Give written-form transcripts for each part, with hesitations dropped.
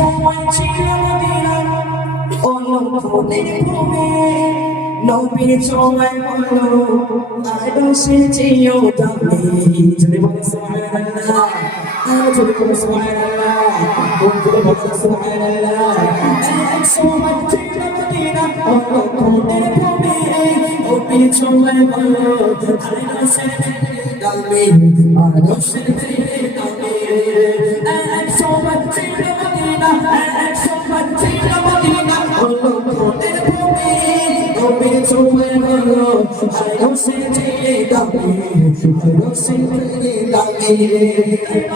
সময় ছিল মদিনার অলক্ষণের ভূমে নবীর ছোঁয়ায় বলো আরশের চেয়েও দামি জোরে বলো সুবহানাল্লাহ জোরে বলো সুবহানাল্লাহ জোরে বলো সুবহানাল্লাহ এক সময় ছিল মদিনার অলক্ষণের ভূমে নবীর ছোঁয়ায় বলো আরশের চেয়েও দামি আরশের চেয়েও দামি এক সময় ছিল মদিনা এক সময় ছিল মদিনা অলক্ষণের ভূমে নবীর ছোঁয়ায় বলো আরশের চেয়েও দামি আরশের চেয়েও দামি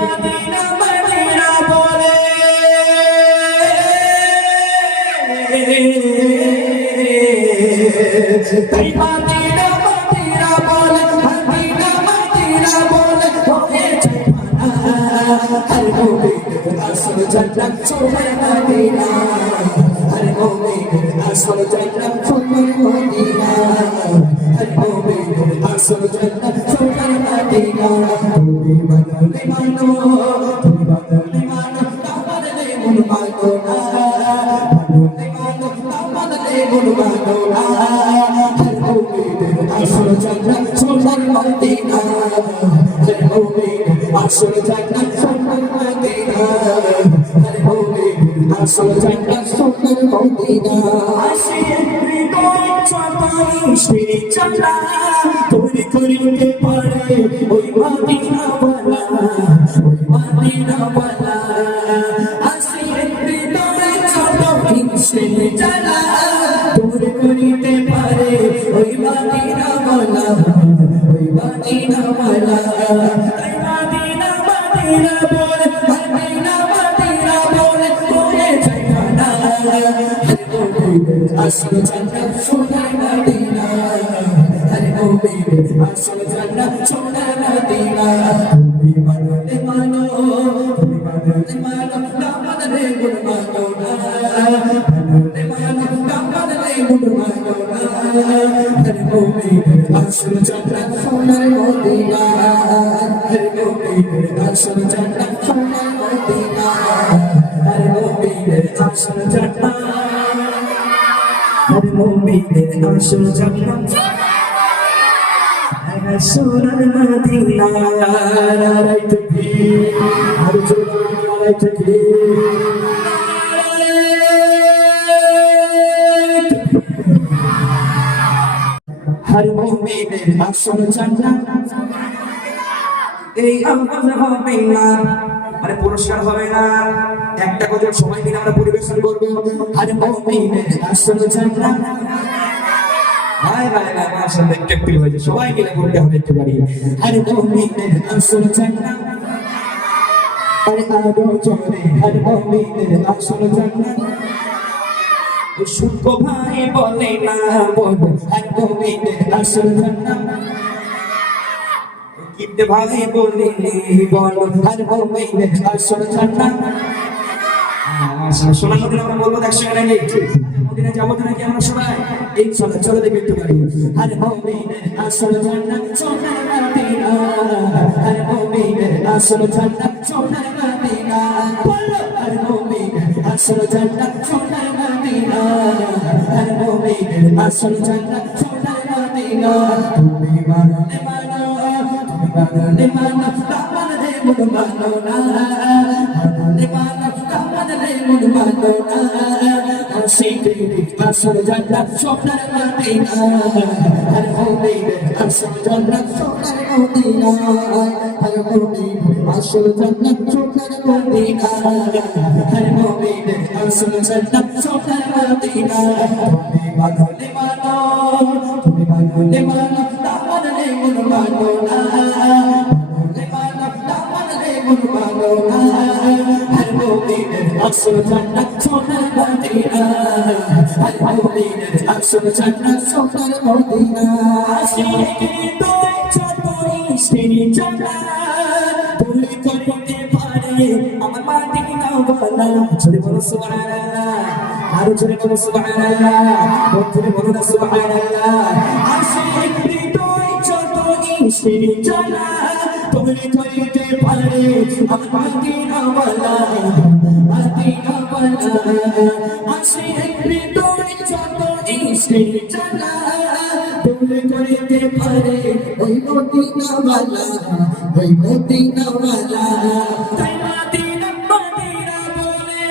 মদিনা মদিনা বলে তাই মদিনা মদিনা বলে মদিনা মদিনা বলে হয়েছে হর মুমিন আসল জান্নাত ছোঁয়ার মদিনা হর মুমিন আসল জান্নাত ছোঁয়ার মদিনা হর মুমিন আসল জান্নাত ছোঁয়ার মদিনা তুমি বদলে মানো তুমি বদলে মানো বদলে মন মানো না বদলে মানো বদলে মন মানো না হর মুমিন আসল জান্নাত ছোঁয়ার মদিনা হর মুমিন আসল জান্নাত ছোঁয়ার মদিনা হর মুমিন আসল জান্নাত ছোঁয়ার মদিনা আশিক হৃদয় চাপাই সেই চালা তুমি করিতে পারে ওই মদিনা ওয়ালা ওই মদিনা ওয়ালা আশিক হৃদয় চাপাই সেই চালা তুমি করিতে পারে ওই মদিনা ওয়ালা ওই মদিনা ওয়ালা মদিনা মদিনা বলে মদিনা মদিনা বলে তোরে জানা আসল জান্নাত সোনার মদিনা হর মুমিন আসল জান্নাত সোনার মদিনা তুমি বদলে মানো তুমি বদলে মানো না বদলে গুণ মানো না বদলে মানো না বদলে গুণ মানো না হর মুমিন আসল জান্নাত সোনার মদিনা হর মুমিন আসল জান্নাত সোনার মদিনা হর মুমিন আসল জান্নাত হর মুমিন আসল জান্নাত সোনার মদিনা নারায়ে তাকবীর আর জোরে নারায়ে তাকবীর হর মুমিনের আসল জান্নাত এই আওয়াজ হবে না মানে পুরস্কার হবে না একটা গজল সময় নিয়ে আমরা পরিবেশন করব হর মুমিনের আসল জান্নাত হায় হায় হায় মাশাআল্লাহ একটু হয়েছে সবাই মিলে বলতে হবে একটু বাড়ি হর মুমিনের আসল জান্নাত আরে আরো জোরে হর মুমিনের আসল জান্নাত সুখ ভাই বলে না বলো হর মুমিনের আসল জান্নাত গীত ভাই বলে বলো হর মুমিনের আসল জান্নাত সোনা মদিনা আমরা বলবো একসঙ্গে নাকি মদিনা যাবো তো নাকি আমরা সবাই এই চলো চলো দেখে একটু পারি হর মুমিনের আসল জান্নাত সোনার মদিনা হর মুমিনের আসল জান্নাত সোনার মদিনা বলো হর মুমিনের আসল জান্নাত সোনার মদিনা হর মুমিনের আসল জান্নাত সোনার মদিনা তুমি বদলে মানো তুমি বদলে মানো বদলে মন মানো না বদলে মানো বদলে মন মানো না আশিক আসল জান্নাত সোনার মদিনা হর মুমিনের আসল জান্নাত সোনার মদিনা হর মুমিনের আসল জান্নাত সোনার মদিনা হর মুমিনের আসল জান্নাত সোনার মদিনা তুমি বদলে মানো তুমি বদলে মানো বদলে মন মানো না বদলে মানো বদলে মন মানো না হর মুমিনের আসল জান্নাত সোনার মদিনা হর মুমিনের আসল জান্নাত সোনার মদিনা আশিক হৃদয় চাপাই সেই চালা তুমি করিতে পারে আমার মদিনা ওয়ালা জোরে বলো সুবহানাল্লাহ আর জোরে বলো সুবহানাল্লাহ জোরে বলো না সুবহানাল্লাহ আশিক হৃদয় চাপাই সেই চালা তুমি করিতে পারে আমার মদিনা ওয়ালা মদিনা वाला आशे रे तोड़ी যত ইশকে জানা ভুল করতে পারে ওই মদিনা ওয়ালা ওই মদিনা ওয়ালা তাই মদিনা মদিনা বলে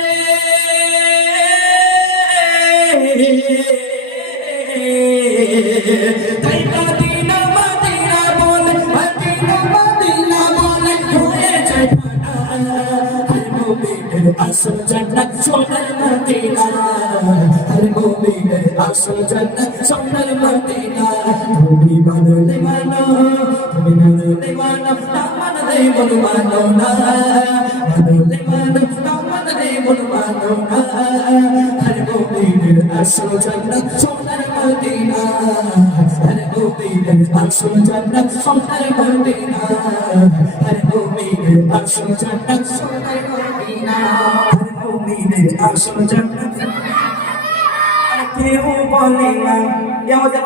তাই মদিনা মদিনা বলে মদিনা মদিনা বলে হয়ে যায় হর মুমিনের আসল জান্নাত সোনার মদিনা হর মুমিনের আসল জান্নাত সোনার মদিনা তুমি মানলে মানো তুমি মানলে মানো না মানলে মন মানো না মানলে মানো না মানলে মন মানো না হর মুমিনের আসল জান্নাত সোনার মদিনা হর মুমিনের আসল জান্নাত সোনার মদিনা হর মুমিনের আসল জান্নাত সোনার মদিনা হর মুমিনের আসল জান্নাত কেউ বলে না আমাদের